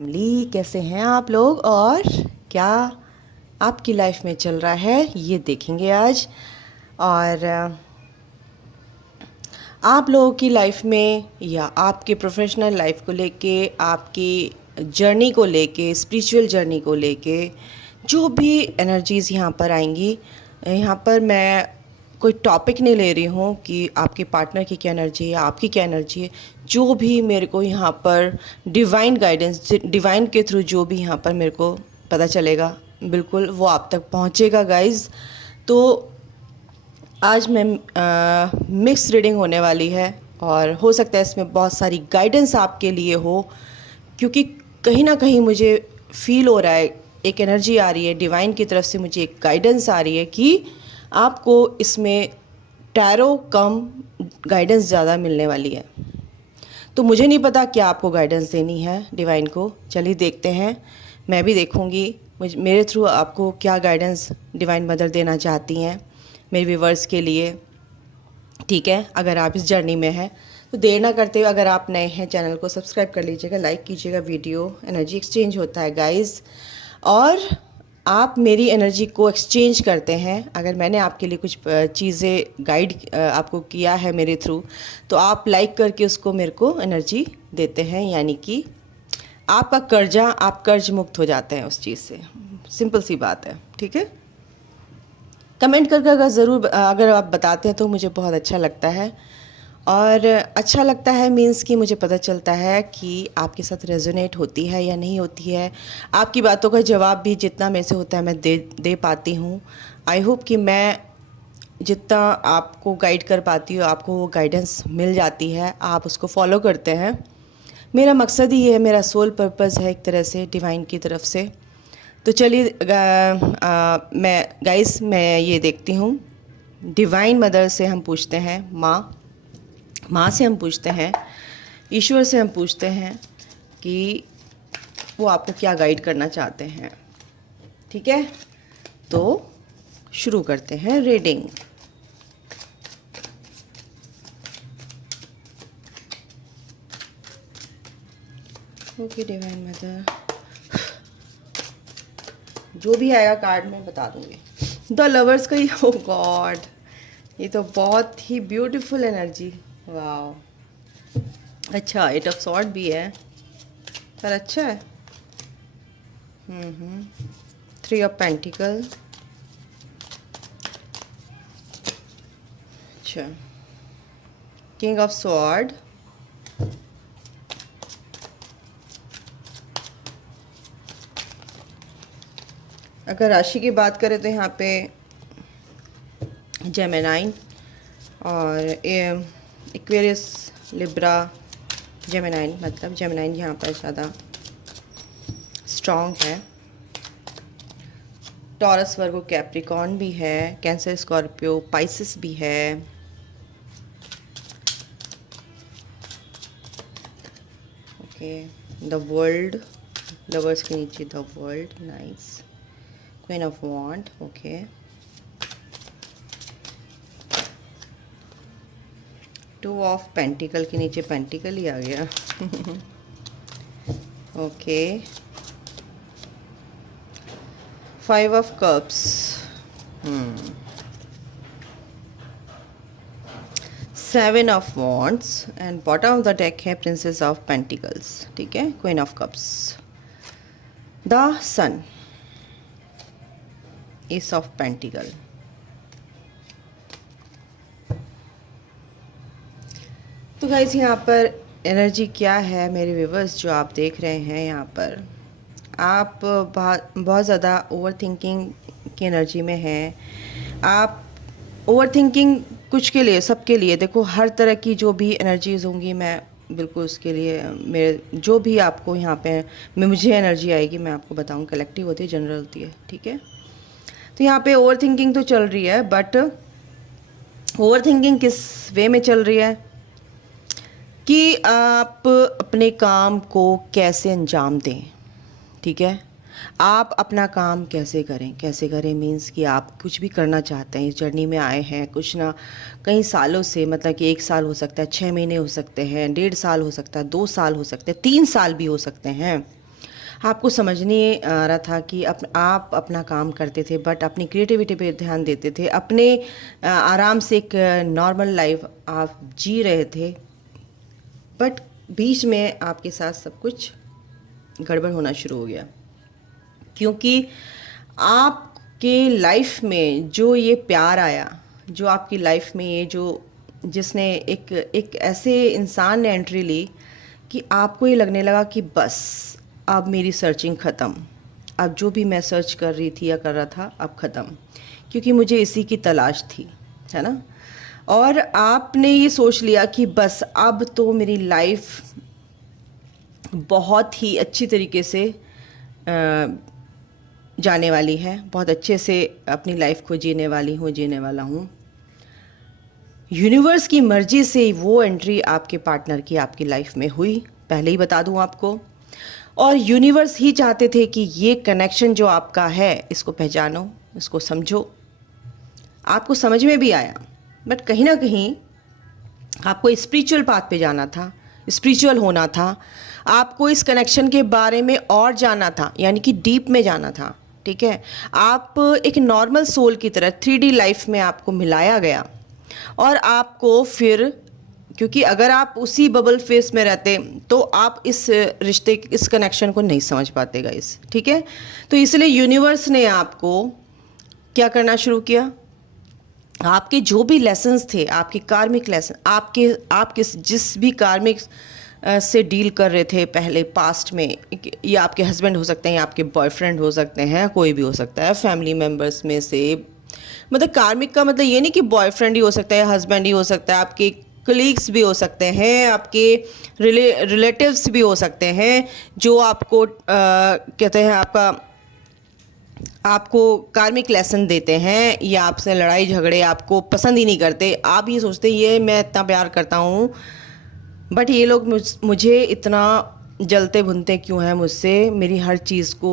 Family, कैसे हैं आप लोग और क्या आपकी लाइफ में चल रहा है ये देखेंगे आज। और आप लोगों की लाइफ में या आपके प्रोफेशनल लाइफ को लेके, आपकी जर्नी को लेके, स्पिरिचुअल जर्नी को लेके जो भी एनर्जीज़ यहाँ पर आएंगी, यहाँ पर मैं कोई टॉपिक नहीं ले रही हूँ कि आपके पार्टनर की क्या एनर्जी है, आपकी क्या एनर्जी है। जो भी मेरे को यहाँ पर डिवाइन गाइडेंस, डिवाइन के थ्रू जो भी यहाँ पर मेरे को पता चलेगा, बिल्कुल वो आप तक पहुँचेगा गाइज़। तो आज मैं मिक्स रीडिंग होने वाली है और हो सकता है इसमें बहुत सारी गाइडेंस आपके लिए हो, क्योंकि कहीं ना कहीं मुझे फील हो रहा है, एक एनर्जी आ रही है डिवाइन की तरफ से, मुझे एक गाइडेंस आ रही है कि आपको इसमें टैरो कम गाइडेंस ज़्यादा मिलने वाली है। तो मुझे नहीं पता क्या आपको गाइडेंस देनी है डिवाइन को, चलिए देखते हैं। मैं भी देखूंगी मेरे थ्रू आपको क्या गाइडेंस डिवाइन मदर देना चाहती हैं मेरे व्यूवर्स के लिए, ठीक है। अगर आप इस जर्नी में हैं तो देर ना करते हुए, अगर आप नए हैं चैनल को सब्सक्राइब कर लीजिएगा, लाइक कीजिएगा। वीडियो एनर्जी एक्सचेंज होता है गाइस, और आप मेरी एनर्जी को एक्सचेंज करते हैं। अगर मैंने आपके लिए कुछ चीज़ें गाइड आपको किया है मेरे थ्रू, तो आप लाइक करके उसको मेरे को एनर्जी देते हैं, यानी कि आपका कर्जा, आप कर्ज मुक्त हो जाते हैं उस चीज़ से। सिंपल सी बात है, ठीक है। कमेंट करके अगर आप बताते हैं तो मुझे बहुत अच्छा लगता है। और अच्छा लगता है मीन्स कि मुझे पता चलता है कि आपके साथ रेजोनेट होती है या नहीं होती है। आपकी बातों का जवाब भी जितना मेरे से होता है मैं दे पाती हूँ। आई होप कि मैं जितना आपको गाइड कर पाती हूँ, आपको वो गाइडेंस मिल जाती है, आप उसको फॉलो करते हैं। मेरा मकसद ही है, मेरा सोल पर्पज़ है एक तरह से डिवाइन की तरफ से। तो चलिए मैं ये देखती हूँ। डिवाइन मदर से हम पूछते हैं, माँ से हम पूछते हैं, ईश्वर से हम पूछते हैं कि वो आपको क्या गाइड करना चाहते हैं, ठीक है। तो शुरू करते हैं रीडिंग। ओके डिवाइन मदर, जो भी आएगा कार्ड में बता दूंगी। द लवर्स का, ओ गॉड, ये तो बहुत ही ब्यूटीफुल एनर्जी, वाह। अच्छा, एट ऑफ सॉर्ड भी है, पर अच्छा है। थ्री ऑफ पेंटिकल, अच्छा। किंग ऑफ सॉर्ड, अगर राशि की बात करें तो यहाँ पे जेमिनाई और एक्वेरियस, लिब्रा, जेमिनाई, मतलब जेमिनाई यहाँ पर ज़्यादा स्ट्रॉन्ग है। टॉरस, वर्गो, कैप्रिकॉर्न भी है, कैंसर, स्कॉर्पियो, पाइसिस भी है। ओके, द वर्ल्ड, लवर्स के नीचे the world, nice. Queen of wand, okay. Two of pentacle के नीचे पेंटिकल ही आ गया। Okay. Five of cups, seven of wands, and bottom of the deck है प्रिंसेस ऑफ पेंटिकल्स, ठीक है। Queen of cups, the sun, ace of pentacle. तो guys यहाँ पर एनर्जी क्या है मेरे व्यूवर्स, जो आप देख रहे हैं यहाँ पर, आप बहुत ज़्यादा ओवर थिंकिंग की एनर्जी में हैं। आप ओवर थिंकिंग कुछ के लिए, सबके लिए, देखो हर तरह की जो भी एनर्जीज होंगी, मैं बिल्कुल उसके लिए, मेरे जो भी आपको यहाँ पे मुझे एनर्जी आएगी मैं आपको बताऊँ। कलेक्टिव होती है, जनरल होती है, ठीक है। तो यहाँ पे ओवर थिंकिंग तो चल रही है, बट ओवर थिंकिंग किस वे में चल रही है कि आप अपने काम को कैसे अंजाम दें, ठीक है। आप अपना काम कैसे करें मीन्स कि आप कुछ भी करना चाहते हैं, इस जर्नी में आए हैं कुछ ना कई सालों से, मतलब कि 1 साल हो सकता है, 6 महीने हो सकते हैं, 1.5 साल हो सकता है, 2 साल हो सकते हैं, 3 साल भी हो सकते हैं। आपको समझ नहीं आ रहा था कि आप अपना काम करते थे बट अपनी क्रिएटिविटी पे ध्यान देते थे, अपने आराम से एक नॉर्मल लाइफ आप जी रहे थे, बट बीच में आपके साथ सब कुछ गड़बड़ होना शुरू हो गया। क्योंकि आपके लाइफ में जो ये प्यार आया, जो आपकी लाइफ में ये जो जिसने एक ऐसे इंसान ने एंट्री ली कि आपको ये लगने लगा कि बस अब मेरी सर्चिंग ख़त्म, अब जो भी मैं सर्च कर रही थी या कर रहा था अब ख़त्म, क्योंकि मुझे इसी की तलाश थी, है ना। और आपने ये सोच लिया कि बस अब तो मेरी लाइफ बहुत ही अच्छी तरीके से जाने वाली है, बहुत अच्छे से अपनी लाइफ को जीने वाला हूँ। यूनिवर्स की मर्जी से वो एंट्री आपके पार्टनर की आपकी लाइफ में हुई, पहले ही बता दूँ आपको। और यूनिवर्स ही चाहते थे कि ये कनेक्शन जो आपका है इसको पहचानो, इसको समझो। आपको समझ में भी आया, बट कहीं ना कहीं आपको स्पिरिचुअल पाथ पे जाना था, स्पिरिचुअल होना था, आपको इस कनेक्शन के बारे में और जानना था, यानी कि डीप में जाना था, ठीक है। आप एक नॉर्मल सोल की तरह 3D लाइफ में आपको मिलाया गया और आपको फिर, क्योंकि अगर आप उसी बबल फेस में रहते तो आप इस रिश्ते, इस कनेक्शन को नहीं समझ पाते गाइस, ठीक है। तो इसलिए यूनिवर्स ने आपको क्या करना शुरू किया, आपके जो भी लेसन्स थे, आपके कार्मिक लेसन, आपके जिस भी कार्मिक से डील कर रहे थे पहले पास्ट में, ये आपके हस्बैंड हो सकते हैं या आपके बॉयफ्रेंड हो सकते हैं, कोई भी हो सकता है फैमिली मेम्बर्स में से। मतलब कार्मिक का मतलब ये नहीं कि बॉयफ्रेंड ही हो सकता है, हस्बैंड ही हो सकता है, आपके कलीग्स भी हो सकते हैं, आपके रिलेटिव्स भी हो सकते हैं, जो आपको कहते हैं आपको कार्मिक लेसन देते हैं या आपसे लड़ाई झगड़े, आपको पसंद ही नहीं करते। आप ये सोचते हैं ये मैं इतना प्यार करता हूँ बट ये लोग मुझे इतना जलते भुनते क्यों हैं मुझसे, मेरी हर चीज़ को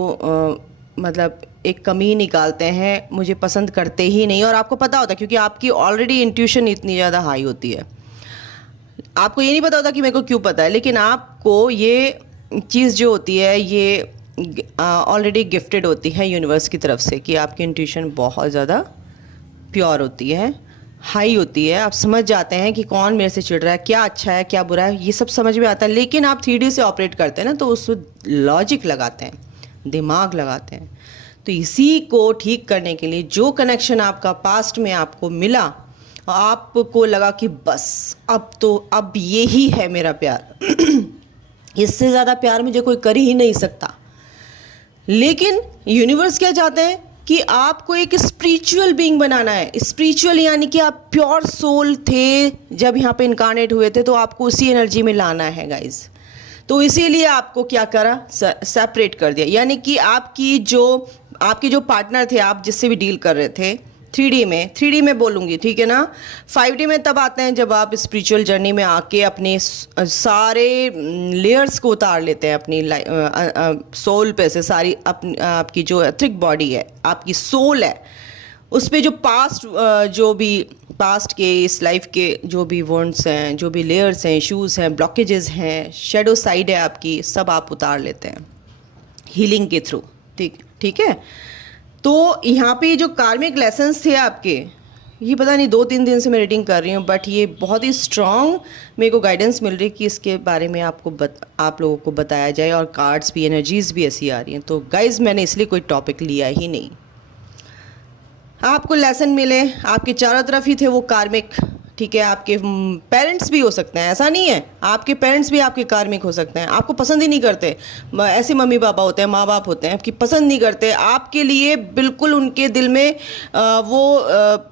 मतलब एक कमी निकालते हैं, मुझे पसंद करते ही नहीं। और आपको पता होता है, क्योंकि आपकी ऑलरेडी इंट्यूशन इतनी ज़्यादा हाई होती है, आपको ये नहीं पता होता कि मेरे को क्यों पता है, लेकिन आपको ये चीज़ जो होती है ये ऑलरेडी गिफ्टेड होती है यूनिवर्स की तरफ से, कि आपकी इंट्यूशन बहुत ज़्यादा प्योर होती है, हाई होती है। आप समझ जाते हैं कि कौन मेरे से चिढ़ रहा है, क्या अच्छा है क्या बुरा है, ये सब समझ में आता है। लेकिन आप 3D से ऑपरेट करते हैं ना, तो उस लॉजिक लगाते हैं, दिमाग लगाते हैं। तो इसी को ठीक करने के लिए जो कनेक्शन आपका पास्ट में आपको मिला, आपको लगा कि बस अब यही है मेरा प्यार इससे ज़्यादा प्यार मुझे कोई कर ही नहीं सकता। लेकिन यूनिवर्स क्या चाहते हैं कि आपको एक स्पिरिचुअल बीइंग बनाना है। स्पिरिचुअल यानी कि आप प्योर सोल थे जब यहाँ पे इनकारनेट हुए थे, तो आपको उसी एनर्जी में लाना है गाइज। तो इसीलिए आपको क्या करा, सेपरेट कर दिया। यानी कि आपके जो पार्टनर थे, आप जिससे भी डील कर रहे थे 3D में बोलूँगी, ठीक है ना। 5D में तब आते हैं जब आप स्पिरिचुअल जर्नी में आके अपने सारे लेयर्स को उतार लेते हैं अपनी सोल पे से। सारी आपकी जो एथिक बॉडी है, आपकी सोल है, उस पे जो पास्ट के इस लाइफ के जो भी वॉन्ड्स हैं, जो भी लेयर्स हैं, इश्यूज़ हैं, ब्लॉकेजेस हैं, शेडो साइड है आपकी, सब आप उतार लेते हैं हीलिंग के थ्रू, ठीक है। तो यहाँ पे जो कार्मिक लेसन्स थे आपके, ये पता नहीं 2-3 दिन से मैं रीडिंग कर रही हूँ, बट ये बहुत ही स्ट्रॉन्ग मेरे को गाइडेंस मिल रही है कि इसके बारे में आप लोगों को बताया जाए। और कार्ड्स भी, एनर्जीज़ भी ऐसी आ रही हैं। तो गाइज़ मैंने इसलिए कोई टॉपिक लिया ही नहीं, आपको लेसन मिले, आपके चारों तरफ ही थे वो कार्मिक, ठीक है। आपके पेरेंट्स भी हो सकते हैं, ऐसा नहीं है, आपके पेरेंट्स भी आपके कार्मिक हो सकते हैं, आपको पसंद ही नहीं करते। ऐसे मम्मी पापा होते हैं, माँ बाप होते हैं, आपकी पसंद नहीं करते, आपके लिए बिल्कुल उनके दिल में वो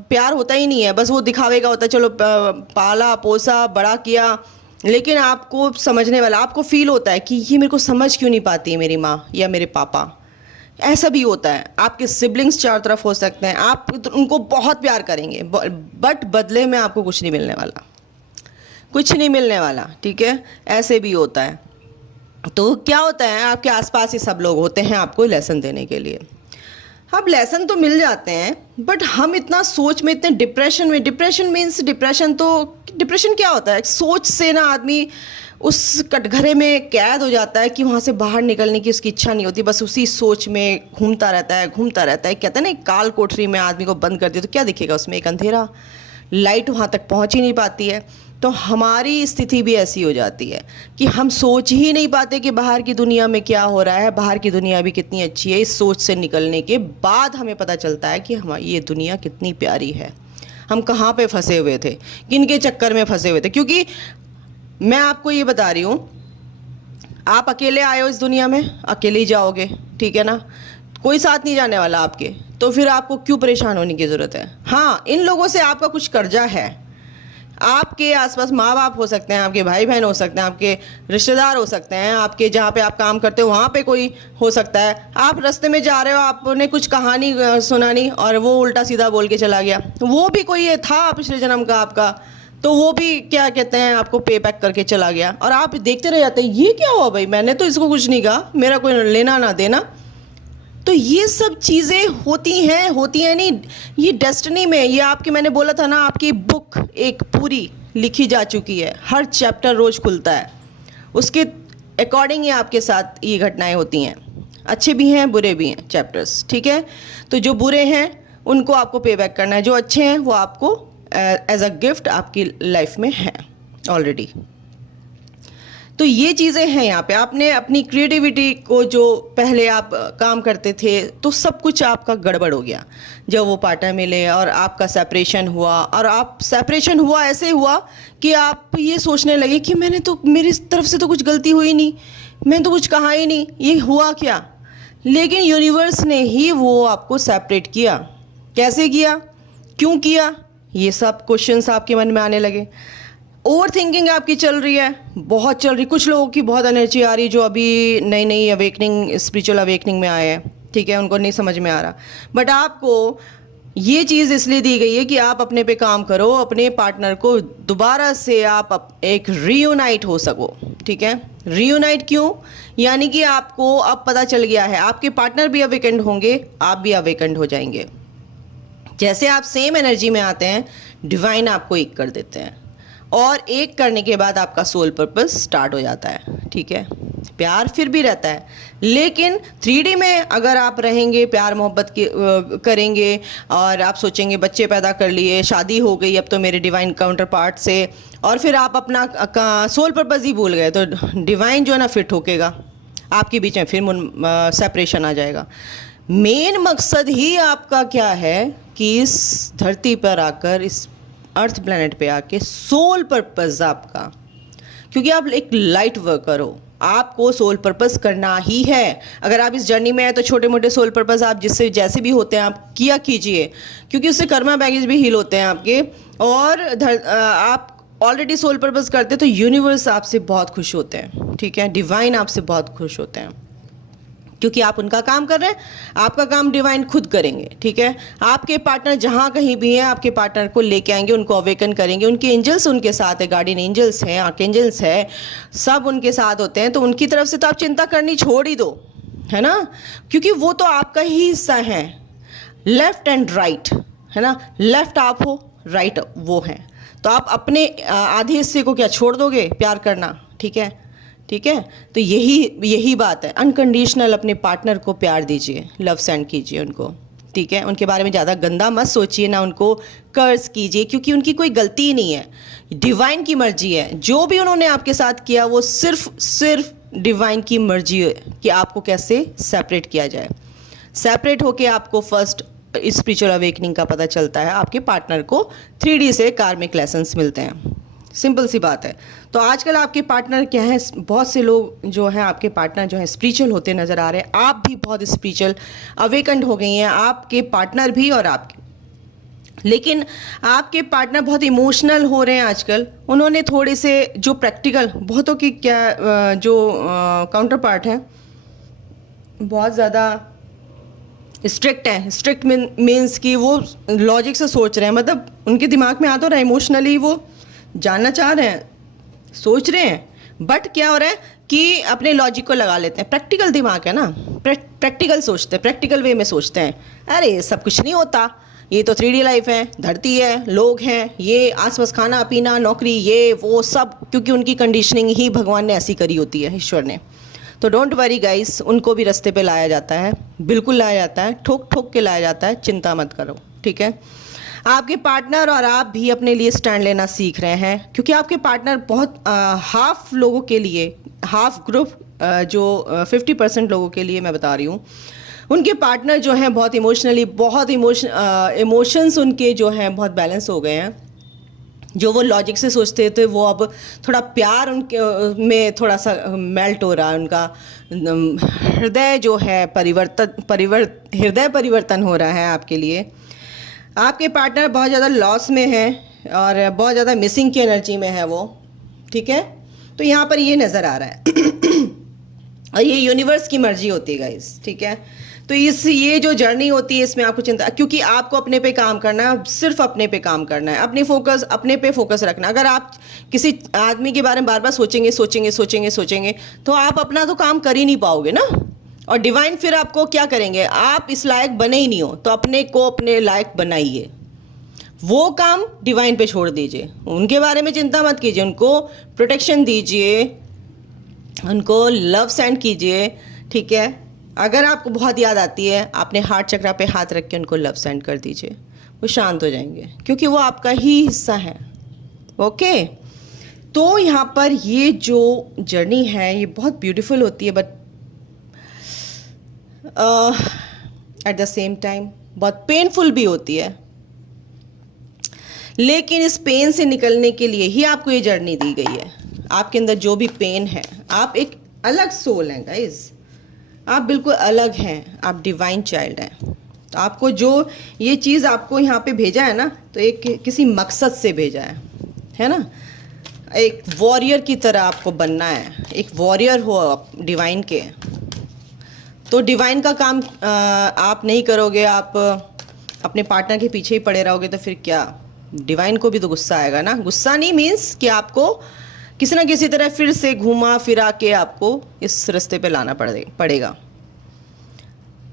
प्यार होता ही नहीं है, बस वो दिखावे का होता है। चलो पाला पोसा बड़ा किया, लेकिन आपको समझने वाला, आपको फील होता है कि ये मेरे को समझ क्यों नहीं पाती है मेरी माँ या मेरे पापा। ऐसा भी होता है। आपके सिबलिंग्स चारों तरफ हो सकते हैं, आप उनको बहुत प्यार करेंगे, बट बदले में आपको कुछ नहीं मिलने वाला, ठीक है। ऐसे भी होता है। तो क्या होता है, आपके आसपास ही सब लोग होते हैं आपको लेसन देने के लिए। अब लेसन तो मिल जाते हैं, बट हम इतना सोच में, इतने डिप्रेशन मीन्स डिप्रेशन क्या होता है, सोच से ना आदमी उस कटघरे में कैद हो जाता है कि वहाँ से बाहर निकलने की उसकी इच्छा नहीं होती, बस उसी सोच में घूमता रहता है, घूमता रहता है। कहते हैं ना, एक काल कोठरी में आदमी को बंद कर दिया तो क्या दिखेगा उसमें? एक अंधेरा, लाइट वहाँ तक पहुँच ही नहीं पाती है। तो हमारी स्थिति भी ऐसी हो जाती है कि हम सोच ही नहीं पाते कि बाहर की दुनिया में क्या हो रहा है, बाहर की दुनिया भी कितनी अच्छी है। इस सोच से निकलने के बाद हमें पता चलता है कि हमारी ये दुनिया कितनी प्यारी है, हम कहाँ पे फंसे हुए थे, किनके चक्कर में फंसे हुए थे। क्योंकि मैं आपको ये बता रही हूँ, आप अकेले आए हो इस दुनिया में, अकेले ही जाओगे, ठीक है ना, कोई साथ नहीं जाने वाला आपके, तो फिर आपको क्यों परेशान होने की ज़रूरत है? हाँ, इन लोगों से आपका कुछ कर्जा है। आपके आसपास माँ बाप हो सकते हैं, आपके भाई बहन हो सकते हैं, आपके रिश्तेदार हो सकते हैं, आपके जहाँ पे आप काम करते हो वहाँ पे कोई हो सकता है। आप रास्ते में जा रहे हो, आपने कुछ कहानी सुनानी और वो उल्टा सीधा बोल के चला गया, वो भी कोई ये था पिछले जन्म का आपका, तो वो भी क्या कहते हैं आपको पे बैक करके चला गया, और आप देखते रह जाते हैं, ये क्या हुआ भाई, मैंने तो इसको कुछ नहीं कहा, मेरा कोई लेना ना देना। तो ये सब चीज़ें होती हैं नहीं, ये डेस्टिनी में, ये आपकी, मैंने बोला था ना, आपकी बुक एक पूरी लिखी जा चुकी है, हर चैप्टर रोज़ खुलता है, उसके अकॉर्डिंग ही आपके साथ ये घटनाएं होती हैं। अच्छे भी हैं, बुरे भी हैं चैप्टर्स, ठीक है। तो जो बुरे हैं उनको आपको पे बैक करना है, जो अच्छे हैं वो आपको एज अ गिफ्ट आपकी लाइफ में है ऑलरेडी। तो ये चीज़ें हैं यहाँ पे। आपने अपनी क्रिएटिविटी को, जो पहले आप काम करते थे, तो सब कुछ आपका गड़बड़ हो गया जब वो पार्टनर मिले और आपका सेपरेशन हुआ। और आप सेपरेशन हुआ ऐसे हुआ कि आप ये सोचने लगे कि मैंने तो, मेरी तरफ से तो कुछ गलती हुई नहीं, मैंने तो कुछ कहा ही नहीं, ये हुआ क्या? लेकिन यूनिवर्स ने ही वो आपको सेपरेट किया। कैसे किया, क्यों किया, ये सब क्वेश्चंस आपके मन में आने लगे। ओवर थिंकिंग आपकी चल रही है, बहुत चल रही। कुछ लोगों की बहुत एनर्जी आ रही जो अभी नई नई अवेकनिंग, स्पिरिचुअल अवेकनिंग में आए हैं, ठीक है, उनको नहीं समझ में आ रहा। बट आपको ये चीज़ इसलिए दी गई है कि आप अपने पे काम करो, अपने पार्टनर को दोबारा से आप एक रीयूनाइट हो सको, ठीक है। रीयूनाइट क्यों? यानी कि आपको अब पता चल गया है, आपके पार्टनर भी अवेकेंड होंगे, आप भी अवेकेंड हो जाएंगे। जैसे आप सेम एनर्जी में आते हैं, डिवाइन आपको एक कर देते हैं, और एक करने के बाद आपका सोल पर्पस स्टार्ट हो जाता है, ठीक है। प्यार फिर भी रहता है, लेकिन 3D में अगर आप रहेंगे, प्यार मोहब्बत के करेंगे, और आप सोचेंगे बच्चे पैदा कर लिए, शादी हो गई अब तो मेरे डिवाइन काउंटर पार्ट से, और फिर आप अपना सोल पर्पस ही भूल गए, तो डिवाइन जो है ना फिर ठोकेगा आपके बीच में, फिर सेपरेशन आ जाएगा। मेन मकसद ही आपका क्या है कि इस धरती पर आकर, इस अर्थ प्लैनेट पे आके सोल पर्पस आपका, क्योंकि आप एक लाइट वर्कर हो, आपको सोल पर्पस करना ही है। अगर आप इस जर्नी में आए तो छोटे मोटे सोल पर्पस आप जिससे जैसे भी होते हैं आप किया कीजिए, क्योंकि उससे कर्मा बैगेज भी हील होते हैं आपके। और आप ऑलरेडी सोल पर्पस करते हैं तो यूनिवर्स आपसे बहुत खुश होते हैं, ठीक है, डिवाइन आपसे बहुत खुश होते हैं, क्योंकि आप उनका काम कर रहे हैं, आपका काम डिवाइन खुद करेंगे, ठीक है। आपके पार्टनर जहाँ कहीं भी हैं, आपके पार्टनर को लेके आएंगे, उनको अवेकन करेंगे, उनके एंजल्स उनके साथ है, गार्डियन एंजल्स हैं, आर्कएंजल्स है, सब उनके साथ होते हैं। तो उनकी तरफ से तो आप चिंता करनी छोड़ ही दो, है ना, क्योंकि वो तो आपका ही हिस्सा है। लेफ्ट एंड राइट, है ना, लेफ्ट आप हो, राइट वो हैं, तो आप अपने आधे हिस्से को क्या छोड़ दोगे प्यार करना, ठीक है, ठीक है। तो यही बात है, अनकंडीशनल अपने पार्टनर को प्यार दीजिए, लव सेंड कीजिए उनको, ठीक है। उनके बारे में ज़्यादा गंदा मत सोचिए, ना उनको कर्ज कीजिए, क्योंकि उनकी कोई गलती ही नहीं है, डिवाइन की मर्जी है। जो भी उन्होंने आपके साथ किया वो सिर्फ डिवाइन की मर्जी है कि आपको कैसे सेपरेट किया जाए। सेपरेट होके आपको फर्स्ट स्पिरिचुअल अवेकनिंग का पता चलता है, आपके पार्टनर को 3D से कार्मिक लेसन्स मिलते हैं, सिंपल सी बात है। तो आजकल आपके पार्टनर क्या है, बहुत से लोग जो हैं आपके पार्टनर जो हैं स्पिरिचुअल होते नज़र आ रहे हैं। आप भी बहुत स्पिरिचुअल अवेकन्ड हो गई हैं, आपके पार्टनर भी और आपके, लेकिन आपके पार्टनर बहुत इमोशनल हो रहे हैं आजकल। उन्होंने थोड़े से जो प्रैक्टिकल, बहुतों की क्या जो काउंटर पार्ट हैं बहुत ज़्यादा स्ट्रिक्ट हैं। स्ट्रिक्ट मीन्स कि वो लॉजिक से सोच रहे हैं, मतलब उनके दिमाग में आ तो रहा है, इमोशनली वो जानना चाह रहे हैं, सोच रहे हैं, बट क्या हो रहा है कि अपने लॉजिक को लगा लेते हैं। प्रैक्टिकल दिमाग है ना, प्रैक्टिकल सोचते हैं, प्रैक्टिकल वे में सोचते हैं, अरे सब कुछ नहीं होता, ये तो 3D लाइफ है, धरती है, लोग हैं, ये आसपास खाना पीना नौकरी ये वो सब, क्योंकि उनकी कंडीशनिंग ही भगवान ने ऐसी करी होती है, ईश्वर ने। तो डोंट वरी गाइस, उनको भी रास्ते पे लाया जाता है, बिल्कुल लाया जाता है, ठोक ठोक के लाया जाता है, चिंता मत करो, ठीक है। आपके पार्टनर और आप भी अपने लिए स्टैंड लेना सीख रहे हैं, क्योंकि आपके पार्टनर बहुत हाफ लोगों के लिए, हाफ ग्रुप जो 50% लोगों के लिए मैं बता रही हूँ, उनके पार्टनर जो हैं बहुत इमोशनली, बहुत इमोशंस उनके जो हैं बहुत बैलेंस हो गए हैं। जो वो लॉजिक से सोचते थे वो अब थोड़ा प्यार उनके में थोड़ा सा मेल्ट हो रहा है, उनका हृदय जो है हृदय परिवर्तन हो रहा है आपके लिए। आपके पार्टनर बहुत ज़्यादा लॉस में है और बहुत ज़्यादा मिसिंग की एनर्जी में है वो, ठीक है। तो यहाँ पर ये नज़र आ रहा है और ये यूनिवर्स की मर्जी होती है गाइस, ठीक है। तो ये जो जर्नी होती है इसमें आपको चिंता, क्योंकि आपको अपने पे काम करना है, सिर्फ अपने पे काम करना है, अपने पे फोकस रखना। अगर आप किसी आदमी के बारे में बार बार सोचेंगे तो आप अपना तो काम कर ही नहीं पाओगे ना। और डिवाइन फिर आपको क्या करेंगे, आप इस लायक बने ही नहीं हो तो अपने को अपने लायक बनाइए, वो काम डिवाइन पे छोड़ दीजिए, उनके बारे में चिंता मत कीजिए, उनको प्रोटेक्शन दीजिए, उनको लव सेंड कीजिए, ठीक है। अगर आपको बहुत याद आती है, आपने हार्ट चक्रा पे हाथ रख के उनको लव सेंड कर दीजिए, वो शांत हो जाएंगे, क्योंकि वो आपका ही हिस्सा है, ओके। तो यहाँ पर ये जो जर्नी है ये बहुत ब्यूटीफुल होती है, but at the same time बहुत पेनफुल भी होती है। लेकिन इस पेन से निकलने के लिए ही आपको ये जर्नी दी गई है। आपके अंदर जो भी पेन है, आप एक अलग सोल हैं गाइज, आप बिल्कुल अलग हैं, आप डिवाइन चाइल्ड हैं। तो आपको जो ये चीज़ आपको यहाँ पे भेजा है ना, तो एक किसी मकसद से भेजा है ना। एक वॉरियर की तरह आपको बनना है, एक वॉरियर हो आप डिवाइन के। तो डिवाइन का काम आप नहीं करोगे, आप अपने पार्टनर के पीछे ही पड़े रहोगे, तो फिर क्या, डिवाइन को भी तो गुस्सा आएगा ना। गुस्सा नहीं मीन्स कि आपको किसी ना किसी तरह फिर से घुमा फिरा के आपको इस रास्ते पे लाना पड़ेगा।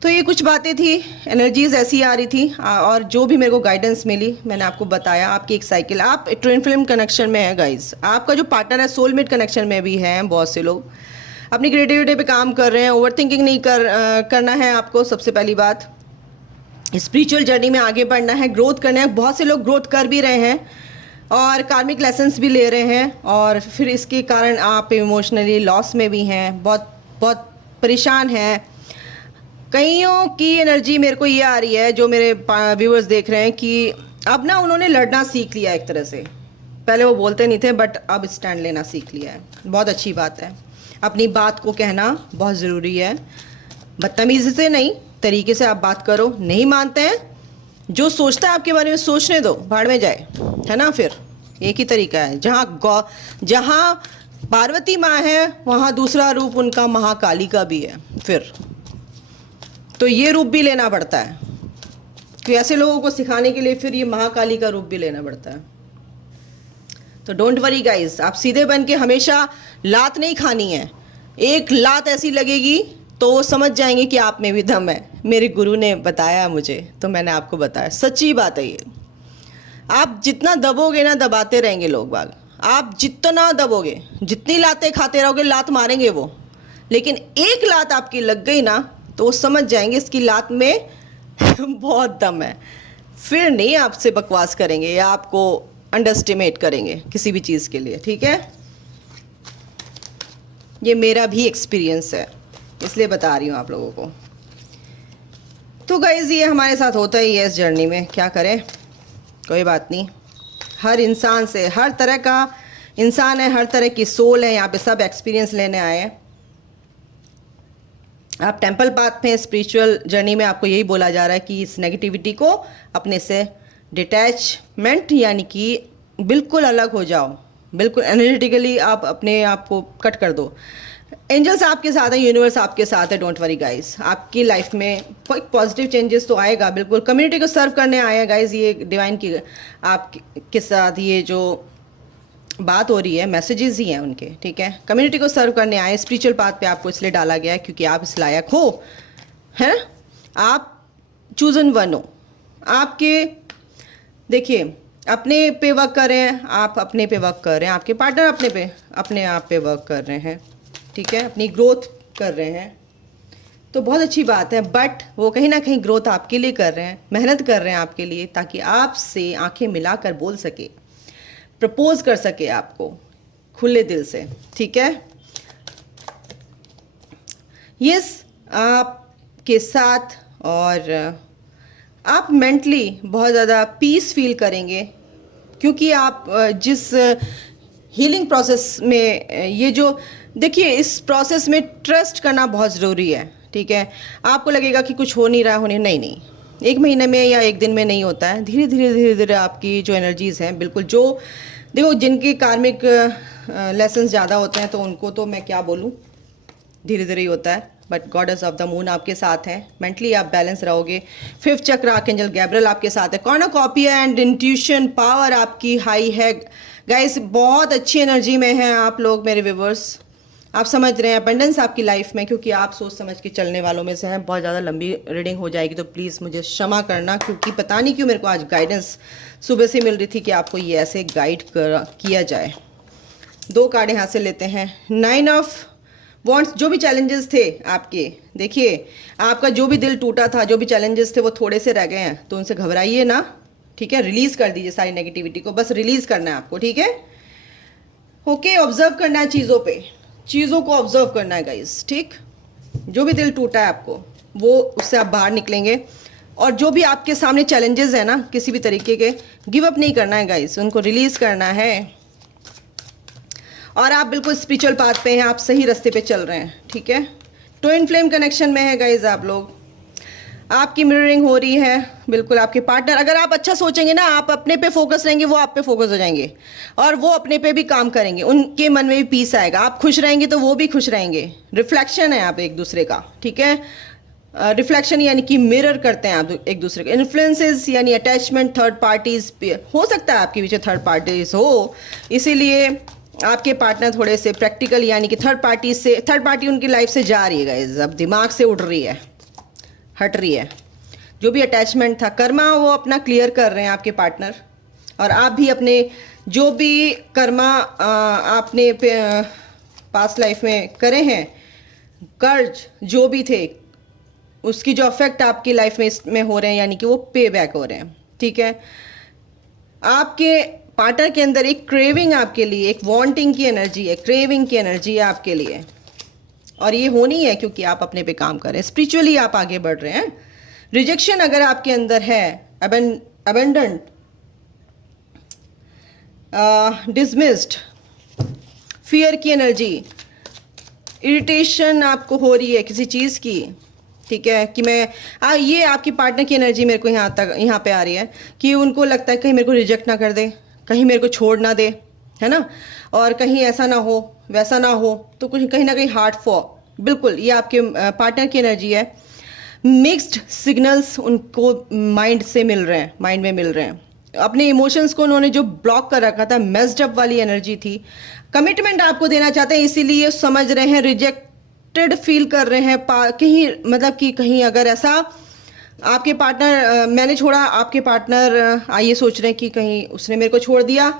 तो ये कुछ बातें थी, एनर्जीज ऐसी आ रही थी, और जो भी मेरे को गाइडेंस मिली मैंने आपको बताया। आपकी एक साइकिल, आप ट्विन फ्लेम कनेक्शन में है गाइज, आपका जो पार्टनर है सोलमेट कनेक्शन में भी है। बहुत से लोग अपनी क्रिएटिविटी पे काम कर रहे हैं, ओवर थिंकिंग नहीं करना है आपको। सबसे पहली बात, स्पिरिचुअल जर्नी में आगे बढ़ना है, ग्रोथ करना है। बहुत से लोग ग्रोथ कर भी रहे हैं और कार्मिक लेसन्स भी ले रहे हैं, और फिर इसके कारण आप इमोशनली लॉस में भी हैं, बहुत बहुत परेशान हैं। कईयों की एनर्जी मेरे को ये आ रही है, जो मेरे व्यूअर्स देख रहे हैं, कि अब ना उन्होंने लड़ना सीख लिया एक तरह से। पहले वो बोलते नहीं थे, बट अब स्टैंड लेना सीख लिया है। बहुत अच्छी बात है, अपनी बात को कहना बहुत ज़रूरी है। बदतमीज़ी से नहीं, तरीके से आप बात करो। नहीं मानते हैं, जो सोचता है आपके बारे में सोचने दो, भाड़ में जाए, है ना। फिर एक ही तरीका है, जहाँ पार्वती माँ है वहाँ दूसरा रूप उनका महाकाली का भी है। फिर तो ये रूप भी लेना पड़ता है, कि ऐसे लोगों को सिखाने के लिए फिर ये महाकाली का रूप भी लेना पड़ता है। तो डोंट वरी गाइस, आप सीधे बन के हमेशा लात नहीं खानी है। एक लात ऐसी लगेगी तो वो समझ जाएंगे कि आप में भी दम है। मेरे गुरु ने बताया मुझे, तो मैंने आपको बताया, सच्ची बात है ये। आप जितना दबोगे ना, दबाते रहेंगे लोग बाग। आप जितना दबोगे, जितनी लातें खाते रहोगे, लात मारेंगे वो। लेकिन एक लात आपकी लग गई ना, तो वो समझ जाएंगे इसकी लात में बहुत दम है। फिर नहीं आपसे बकवास करेंगे या आपको अंडरस्टिमेट करेंगे किसी भी चीज़ के लिए, ठीक है। ये मेरा भी एक्सपीरियंस है, इसलिए बता रही हूँ आप लोगों को। तो गाइस, ये हमारे साथ होता ही है इस जर्नी में, क्या करें, कोई बात नहीं। हर इंसान से, हर तरह का इंसान है, हर तरह की सोल है, यहाँ पे सब एक्सपीरियंस लेने आए हैं। आप टेंपल पाथ में, स्पिरिचुअल जर्नी में आपको यही बोला जा रहा है कि इस नेगेटिविटी को अपने से डिटैचमेंट, यानी कि बिल्कुल अलग हो जाओ, बिल्कुल एनर्जेटिकली आप अपने आप को कट कर दो। एंजल्स आपके साथ है, यूनिवर्स आपके साथ है, डोंट वरी गाइस। आपकी लाइफ में कोई पॉजिटिव चेंजेस तो आएगा बिल्कुल। कम्युनिटी को सर्व करने आए हैं गाइस, ये डिवाइन की आपके साथ ये जो बात हो रही है, मैसेजेस ही हैं उनके, ठीक है। कम्युनिटी को सर्व करने आए, स्पिरिचुअल पाथ पे आपको इसलिए डाला गया है क्योंकि आप इस लायक हो, हैं, आप चूजन वन हो, आपके देखिए अपने पे वर्क कर रहे हैं, आप अपने पे वर्क कर रहे हैं, आपके पार्टनर अपने आप पे वर्क कर रहे हैं, ठीक है, अपनी ग्रोथ कर रहे हैं, तो बहुत अच्छी बात है। बट वो कहीं ना कहीं ग्रोथ आपके लिए कर रहे हैं, मेहनत कर रहे हैं आपके लिए, ताकि आपसे आंखें मिलाकर बोल सके, प्रपोज कर सके आपको खुले दिल से, ठीक है। यस, आपके साथ और आप मेंटली बहुत ज़्यादा पीस फील करेंगे, क्योंकि आप जिस हीलिंग प्रोसेस में ये जो देखिए, इस प्रोसेस में ट्रस्ट करना बहुत ज़रूरी है, ठीक है। आपको लगेगा कि कुछ हो नहीं रहा, नहीं, एक महीने में या एक दिन में नहीं होता है, धीरे धीरे आपकी जो एनर्जीज़ हैं, बिल्कुल जो देखो जिनके कार्मिक लेसन्स ज़्यादा होते हैं तो उनको तो मैं क्या बोलूँ, धीरे धीरे ही होता है। But goddess of the moon आपके साथ हैं, मेंटली आप बैलेंस रहोगे। 5th चक्र आर्कएंजल गैब्रियल आपके साथ है, कॉर्नुकोपिया एंड इंट्यूशन पावर आपकी हाई है गाइस, बहुत अच्छी एनर्जी में हैं आप लोग मेरे व्यूवर्स। आप समझ रहे हैं अबंडेंस आपकी लाइफ में, क्योंकि आप सोच समझ के चलने वालों में से हैं। बहुत ज़्यादा लंबी रीडिंग हो जाएगी तो प्लीज़ मुझे क्षमा करना, क्योंकि पता नहीं क्यों मेरे को आज गाइडेंस सुबह से मिल रही थी कि आपको ये ऐसे गाइड किया जाए। 2 कार्ड यहाँ से लेते हैं। 9 ऑफ वॉन्ट्स, जो भी चैलेंजेस थे आपके, देखिए आपका जो भी दिल टूटा था, जो भी चैलेंजेस थे वो थोड़े से रह गए हैं, तो उनसे घबराइए ना, ठीक है। रिलीज कर दीजिए सारी नेगेटिविटी को, बस रिलीज करना है आपको, ठीक है। ओके, ऑब्जर्व करना है चीज़ों को ऑब्जर्व करना है गाइस, ठीक। जो भी दिल टूटा है आपको, वो उससे आप बाहर निकलेंगे। और जो भी आपके सामने चैलेंजेस है ना किसी भी तरीके के, गिव अप नहीं करना है गाइस, उनको रिलीज करना है। और आप बिल्कुल स्पिरिचुअल पाथ पे हैं, आप सही रास्ते पे चल रहे हैं, ठीक है। ट्विन फ्लेम कनेक्शन में है गाइस आप लोग, आपकी मिररिंग हो रही है बिल्कुल। आपके पार्टनर, अगर आप अच्छा सोचेंगे ना, आप अपने पे फोकस रहेंगे, वो आप पे फोकस हो जाएंगे, और वो अपने पे भी काम करेंगे, उनके मन में भी पीस आएगा। आप खुश रहेंगे तो वो भी खुश रहेंगे। रिफ्लेक्शन है आप एक दूसरे का, ठीक है। रिफ्लेक्शन यानी कि मिरर करते हैं आप एक दूसरे को। इन्फ्लुएंसेस यानी अटैचमेंट, थर्ड पार्टीज हो सकता है आपके पीछे थर्ड पार्टीज हो, इसीलिए आपके पार्टनर थोड़े से प्रैक्टिकल, यानी कि थर्ड पार्टी उनकी लाइफ से जा रही है गाइस, अब दिमाग से उड़ रही है, हट रही है। जो भी अटैचमेंट था, कर्मा, वो अपना क्लियर कर रहे हैं आपके पार्टनर। और आप भी अपने जो भी कर्मा आपने पास्ट लाइफ में करे हैं, कर्ज जो भी थे, उसकी जो अफेक्ट आपकी लाइफ में हो रहे हैं, यानी कि वो पे बैक हो रहे हैं, ठीक है। आपके पार्टनर के अंदर एक क्रेविंग आपके लिए, एक वांटिंग की एनर्जी है, क्रेविंग की एनर्जी है आपके लिए, और ये होनी है क्योंकि आप अपने पे काम कर रहे हैं, स्पिरिचुअली आप आगे बढ़ रहे हैं। रिजेक्शन अगर आपके अंदर है, अबेंडेंट, डिसमिस्ड, फियर की एनर्जी, इरिटेशन आपको हो रही है किसी चीज़ की, ठीक है, कि मैं ये आपकी पार्टनर की एनर्जी मेरे को यहाँ पे आ रही है कि उनको लगता है कहीं मेरे को रिजेक्ट ना कर दे, कहीं मेरे को छोड़ ना दे, है ना, और कहीं ऐसा ना हो वैसा ना हो, तो कुछ कहीं ना कहीं हार्ट फॉग, बिल्कुल ये आपके पार्टनर की एनर्जी है। मिक्स्ड सिग्नल्स उनको माइंड में मिल रहे हैं। अपने इमोशंस को उन्होंने जो ब्लॉक कर रखा था, मेस्ड अप वाली एनर्जी थी। कमिटमेंट आपको देना चाहते हैं, इसीलिए समझ रहे हैं, रिजेक्टेड फील कर रहे हैं कहीं, मतलब कि कहीं अगर ऐसा आपके पार्टनर, मैंने छोड़ा, आपके पार्टनर ये सोच रहे हैं कि कहीं उसने मेरे को छोड़ दिया,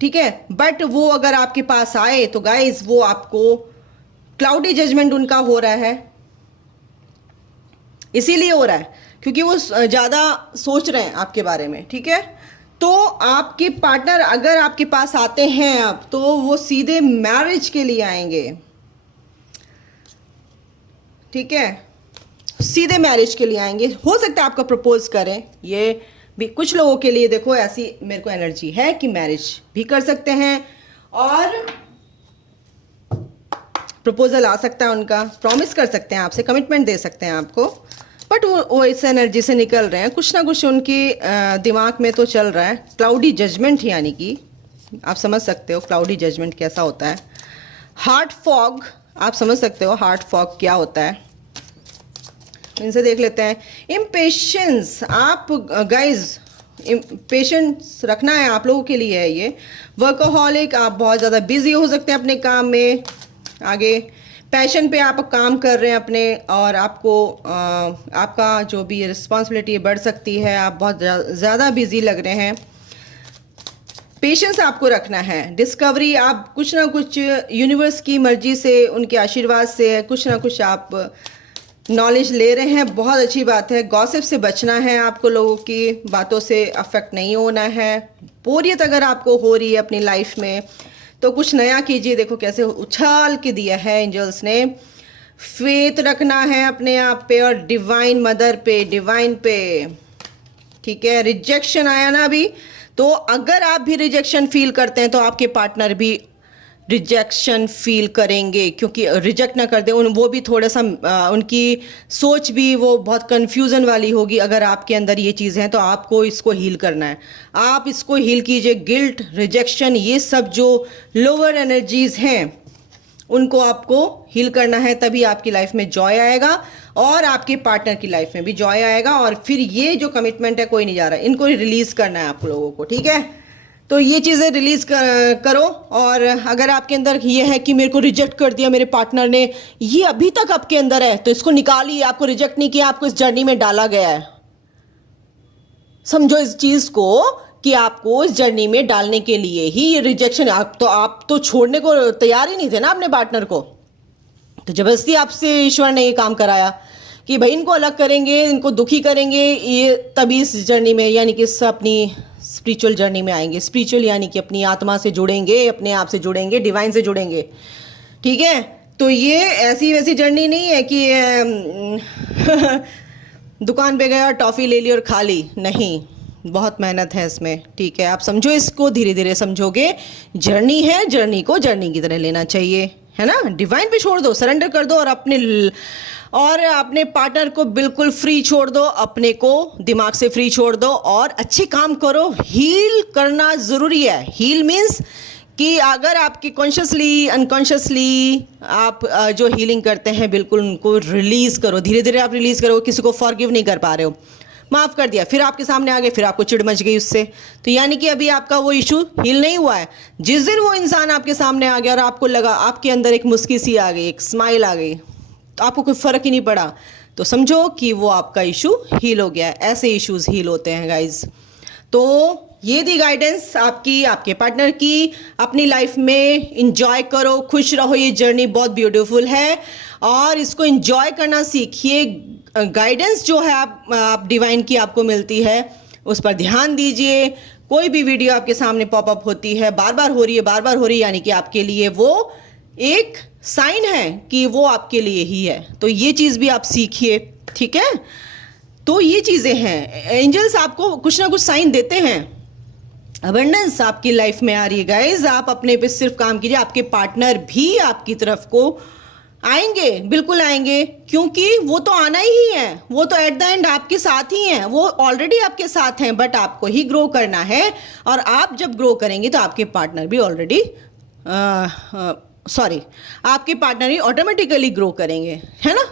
ठीक है। बट वो अगर आपके पास आए तो गाइस, वो आपको क्लाउडी जजमेंट उनका हो रहा है, इसीलिए हो रहा है क्योंकि वो ज़्यादा सोच रहे हैं आपके बारे में, ठीक है। तो आपके पार्टनर अगर आपके पास आते हैं अब, तो वो सीधे मैरिज के लिए आएंगे, ठीक है, सीधे मैरिज के लिए आएंगे। हो सकता है आपका प्रपोज करें, ये भी कुछ लोगों के लिए देखो ऐसी मेरे को एनर्जी है कि मैरिज भी कर सकते हैं और प्रपोजल आ सकता है उनका, प्रॉमिस कर सकते हैं आपसे, कमिटमेंट दे सकते हैं आपको। बट वो इस एनर्जी से निकल रहे हैं, कुछ ना कुछ उनके दिमाग में तो चल रहा है। क्लाउडी जजमेंट, यानी कि आप समझ सकते हो क्लाउडी जजमेंट कैसा होता है। हार्ट फॉग, आप समझ सकते हो हार्ट फॉग क्या होता है, इनसे देख लेते हैं। इम्पेशेंस, आप गाइज पेशेंस रखना है आप लोगों के लिए है ये। वर्कोहॉलिक, आप बहुत ज़्यादा बिजी हो सकते हैं अपने काम में। आगे पैशन पे आप काम कर रहे हैं अपने, और आपको आपका जो भी रिस्पॉन्सिबिलिटी है बढ़ सकती है, आप बहुत ज़्यादा बिजी लग रहे हैं। पेशेंस आपको रखना है। डिस्कवरी, आप कुछ ना कुछ यूनिवर्स की मर्जी से, उनके आशीर्वाद से कुछ ना कुछ आप नॉलेज ले रहे हैं, बहुत अच्छी बात है। गॉसिप से बचना है आपको, लोगों की बातों से अफेक्ट नहीं होना है। बोरियत अगर आपको हो रही है अपनी लाइफ में तो कुछ नया कीजिए। देखो कैसे उछाल के दिया है एंजल्स ने। फेथ रखना है अपने आप पे और डिवाइन मदर पे, डिवाइन पे, ठीक है। रिजेक्शन आया ना अभी, तो अगर आप भी रिजेक्शन फील करते हैं तो आपके पार्टनर भी रिजेक्शन फील करेंगे, क्योंकि रिजेक्ट ना कर दे वो भी थोड़ा सा उनकी सोच भी वो बहुत कन्फ्यूज़न वाली होगी। अगर आपके अंदर ये चीज़ें हैं तो आपको इसको हील करना है। आप इसको हील कीजिए। गिल्ट, रिजेक्शन, ये सब जो लोअर एनर्जीज़ हैं उनको आपको हील करना है, तभी आपकी लाइफ में जॉय आएगा और आपके पार्टनर की लाइफ में भी जॉय आएगा। और फिर ये जो कमिटमेंट है कोई नहीं जा रहा, इनको रिलीज़ करना है आप लोगों को, ठीक है। तो ये चीज़ें रिलीज़ करो। और अगर आपके अंदर ये है कि मेरे को रिजेक्ट कर दिया मेरे पार्टनर ने, ये अभी तक आपके अंदर है तो इसको निकालिए। आपको रिजेक्ट नहीं किया, आपको इस जर्नी में डाला गया है। समझो इस चीज़ को कि आपको इस जर्नी में डालने के लिए ही ये रिजेक्शन। आप तो छोड़ने को तैयार ही नहीं थे ना अपने पार्टनर को, तो जबरदस्ती आपसे ईश्वर ने ये काम कराया कि भाई इनको अलग करेंगे, इनको दुखी करेंगे, ये तभी इस जर्नी में यानी कि अपनी स्पिरिचुअल जर्नी में आएंगे। स्पिरिचुअल यानी कि अपनी आत्मा से जुड़ेंगे, अपने आप से जुड़ेंगे, डिवाइन से जुड़ेंगे, ठीक है। तो ये ऐसी वैसी जर्नी नहीं है कि दुकान पे गया, टॉफ़ी ले ली और खा ली, नहीं, बहुत मेहनत है इसमें, ठीक है। आप समझो इसको, धीरे धीरे समझोगे। जर्नी है, जर्नी को जर्नी की तरह लेना चाहिए, है ना। डिवाइन पे छोड़ दो, सरेंडर कर दो और अपने पार्टनर को बिल्कुल फ्री छोड़ दो, अपने को दिमाग से फ्री छोड़ दो और अच्छे काम करो। हील करना ज़रूरी है। हील मीन्स कि अगर आपकी कॉन्शियसली अनकॉन्शियसली आप जो हीलिंग करते हैं बिल्कुल उनको रिलीज़ करो। धीरे धीरे आप रिलीज़ करो। किसी को फॉरगिव नहीं कर पा रहे हो, माफ़ कर दिया, फिर आपके सामने आ गए, फिर आपको चिढ़ मच गई उससे, तो यानी कि अभी आपका वो इशू हील नहीं हुआ है। जिस दिन वो इंसान आपके सामने आ गया और आपको लगा आपके अंदर एक मुस्की सी आ गई, एक स्माइल आ गई, तो आपको कोई फ़र्क ही नहीं पड़ा, तो समझो कि वो आपका इशू हील हो गया है। ऐसे इश्यूज़ हील होते हैं गाइज। तो ये थी गाइडेंस आपकी, आपके पार्टनर की। अपनी लाइफ में इंजॉय करो, खुश रहो। ये जर्नी बहुत ब्यूटीफुल है और इसको इंजॉय करना सीखिए। गाइडेंस जो है आप डिवाइन की आपको मिलती है, उस पर ध्यान दीजिए। कोई भी वीडियो आपके सामने पॉपअप होती है, बार बार हो रही है, बार बार हो रही है, यानी कि आपके लिए वो एक साइन है कि वो आपके लिए ही है। तो ये चीज़ भी आप सीखिए, ठीक है। तो ये चीज़ें हैं, एंजल्स आपको कुछ ना कुछ साइन देते हैं। अबंडेंस आपकी लाइफ में आ रही है गाइज। आप अपने पे सिर्फ काम कीजिए, आपके पार्टनर भी आपकी तरफ को आएंगे, बिल्कुल आएंगे, क्योंकि वो तो आना ही है। वो तो एट द एंड आपके साथ ही हैं, वो ऑलरेडी आपके साथ हैं, बट आपको ही ग्रो करना है। और आप जब ग्रो करेंगे तो आपके पार्टनर भी ऑलरेडी आपके पार्टनर ही ऑटोमेटिकली ग्रो करेंगे, है ना।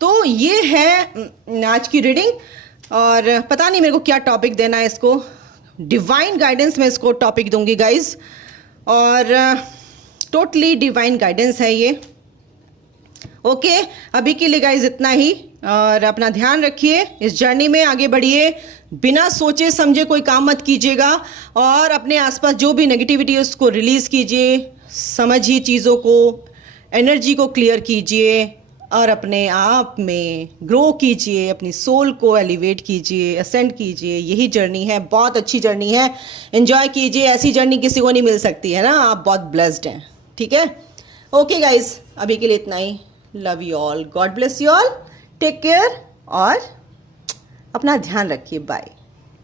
तो ये है आज की रीडिंग। और पता नहीं मेरे को क्या टॉपिक देना है इसको, डिवाइन गाइडेंस में इसको टॉपिक दूंगी गाइज। और टोटली डिवाइन गाइडेंस है ये। ओके, अभी के लिए गाइज इतना ही। और अपना ध्यान रखिए, इस जर्नी में आगे बढ़िए, बिना सोचे समझे कोई काम मत कीजिएगा। और अपने आसपास जो भी नेगेटिविटी है उसको रिलीज़ कीजिए, समझिए चीज़ों को, एनर्जी को क्लियर कीजिए और अपने आप में ग्रो कीजिए, अपनी सोल को एलिवेट कीजिए, असेंड कीजिए। यही जर्नी है, बहुत अच्छी जर्नी है, एंजॉय कीजिए। ऐसी जर्नी किसी को नहीं मिल सकती है ना, आप बहुत ब्लेस्ड हैं, ठीक है। ओके गाइज, अभी के लिए इतना ही। Love you all, God bless you all, take care और अपना ध्यान रखिए, बाय।